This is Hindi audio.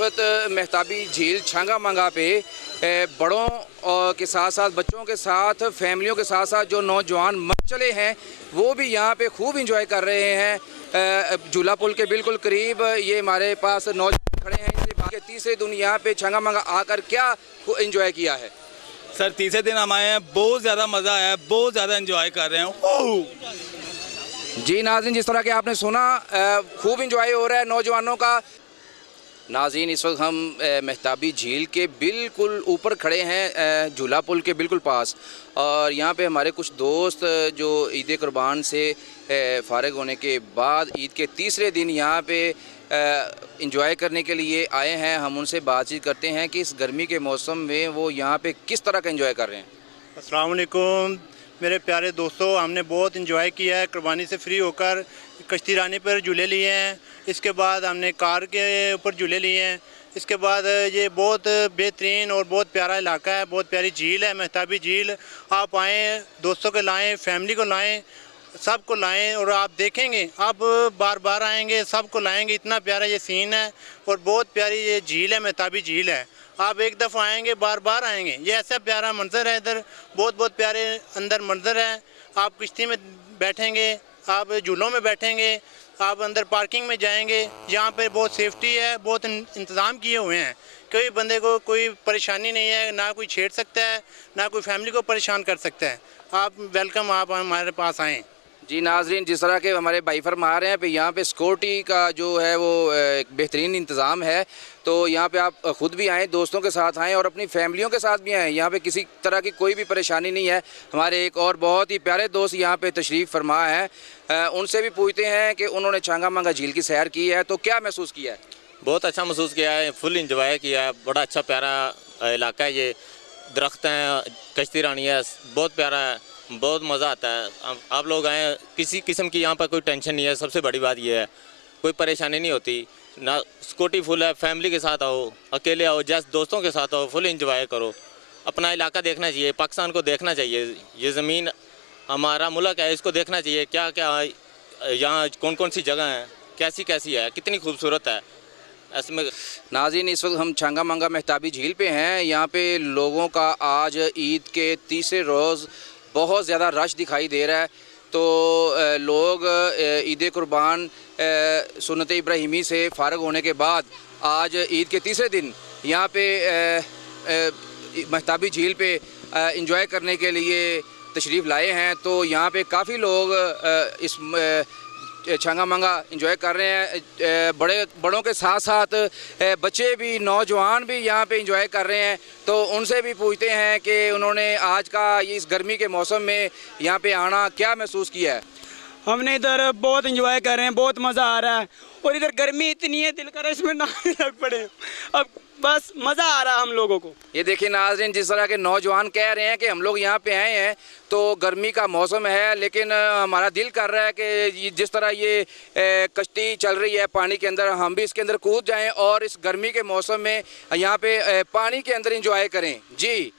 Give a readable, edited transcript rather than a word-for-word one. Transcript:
इस वक्त मेहताबी झील छांगा मांगा पे बड़ों के साथ साथ बच्चों के साथ फैमिलियों के साथ साथ जो नौजवान मर चले हैं वो भी यहाँ पे खूब इंजॉय कर रहे हैं। झूला पुल के बिल्कुल करीब ये हमारे पास नौजवान खड़े हैं। इनसे बात तीसरे दिन यहाँ पे छांगा मांगा आकर क्या इंजॉय किया है? सर तीसरे दिन हम आए हैं, बहुत ज़्यादा मज़ा आया, बहुत ज़्यादा इंजॉय कर रहे हैं। जी नाज़रीन, जिस तरह के आपने सुना खूब इंजॉय हो रहा है नौजवानों का। नाज़रीन, इस वक्त हम मेहताबी झील के बिल्कुल ऊपर खड़े हैं, झूला पुल के बिल्कुल पास, और यहाँ पे हमारे कुछ दोस्त जो ईद कुर्बान से फ़ारिग होने के बाद ईद के तीसरे दिन यहाँ पे इंजॉय करने के लिए आए हैं। हम उनसे बातचीत करते हैं कि इस गर्मी के मौसम में वो यहाँ पे किस तरह का इंजॉय कर रहे हैं। अस्सलाम वालेकुम मेरे प्यारे दोस्तों, हमने बहुत इंजॉय किया है। कुर्बानी से फ्री होकर कश्ती रानी पर झूले लिए हैं, इसके बाद हमने कार के ऊपर झूले लिए हैं। इसके बाद ये बहुत बेहतरीन और बहुत प्यारा इलाका है, बहुत प्यारी झील है मेहताबी झील। आप आएँ, दोस्तों को लाएँ, फैमिली को लाएँ, सबको लाएं और आप देखेंगे, आप बार बार आएंगे, सबको लाएंगे। इतना प्यारा ये सीन है और बहुत प्यारी ये झील है, मेहताबी झील है। आप एक दफ़ा आएंगे, बार बार आएंगे। ये ऐसा प्यारा मंजर है, इधर बहुत बहुत प्यारे अंदर मंजर है। आप किश्ती में बैठेंगे, आप झूलों में बैठेंगे, आप अंदर पार्किंग में जाएंगे। यहाँ पे बहुत सेफ्टी है, बहुत इंतज़ाम किए हुए हैं। कोई बंदे को कोई परेशानी नहीं है, ना कोई छेड़ सकता है, ना कोई फैमिली को परेशान कर सकता है। आप वेलकम, आप हमारे पास आएँ। जी नाज़रीन, जिस तरह के हमारे भाई फरमा रहे हैं कि यहाँ पे सिक्योरिटी का जो है वो एक बेहतरीन इंतज़ाम है, तो यहाँ पे आप ख़ुद भी आएँ, दोस्तों के साथ आएँ और अपनी फैमिलियों के साथ भी आएँ। यहाँ पे किसी तरह की कोई भी परेशानी नहीं है। हमारे एक और बहुत ही प्यारे दोस्त यहाँ पे तशरीफ़ फरमा है, उनसे भी पूछते हैं कि उन्होंने छांगा मांगा झील की सैर की है तो क्या महसूस किया है? बहुत अच्छा महसूस किया है, फुल इंजॉय किया है। बड़ा अच्छा प्यारा इलाका है ये, दरख्त हैं, कश्ती रानी है, बहुत प्यारा है, बहुत मज़ा आता है। आप लोग आएँ, किसी किस्म की यहाँ पर कोई टेंशन नहीं है। सबसे बड़ी बात ये है, कोई परेशानी नहीं होती ना। सिक्योरिटी फुल है, फैमिली के साथ आओ, अकेले आओ, जैसे दोस्तों के साथ आओ, फुल इंजॉय करो। अपना इलाका देखना चाहिए, पाकिस्तान को देखना चाहिए। ये ज़मीन हमारा मुल्क है, इसको देखना चाहिए। क्या क्या यहाँ कौन कौन सी जगह हैं, कैसी कैसी है, कितनी खूबसूरत है। इसमें नाज़रीन, इस वक्त हम छांगा मांगा मेहताबी झील पे हैं। यहाँ पे लोगों का आज ईद के तीसरे रोज़ बहुत ज़्यादा रश दिखाई दे रहा है। तो लोग ईद कुर्बान सुन्नत इब्राहिमी से फ़ारिग होने के बाद आज ईद के तीसरे दिन यहाँ पे मेहताबी झील पे इंजॉय करने के लिए तशरीफ़ लाए हैं। तो यहाँ पे काफ़ी लोग इस छांगा मांगा इंजॉय कर रहे हैं। बड़ों के साथ साथ बच्चे भी, नौजवान भी यहाँ पे इंजॉय कर रहे हैं। तो उनसे भी पूछते हैं कि उन्होंने आज का इस गर्मी के मौसम में यहाँ पे आना क्या महसूस किया है। हमने इधर बहुत इंजॉय कर रहे हैं, बहुत मज़ा आ रहा है। और इधर गर्मी इतनी है, दिल कर रहा है इसमें नहाने लग पड़े। अब बस मज़ा आ रहा है हम लोगों को। ये देखिए नाज़रीन, जिस तरह के नौजवान कह रहे हैं कि हम लोग यहाँ पे आए हैं तो गर्मी का मौसम है, लेकिन हमारा दिल कर रहा है कि जिस तरह ये कश्ती चल रही है पानी के अंदर, हम भी इसके अंदर कूद जाएं और इस गर्मी के मौसम में यहाँ पे पानी के अंदर इंजॉय करें। जी।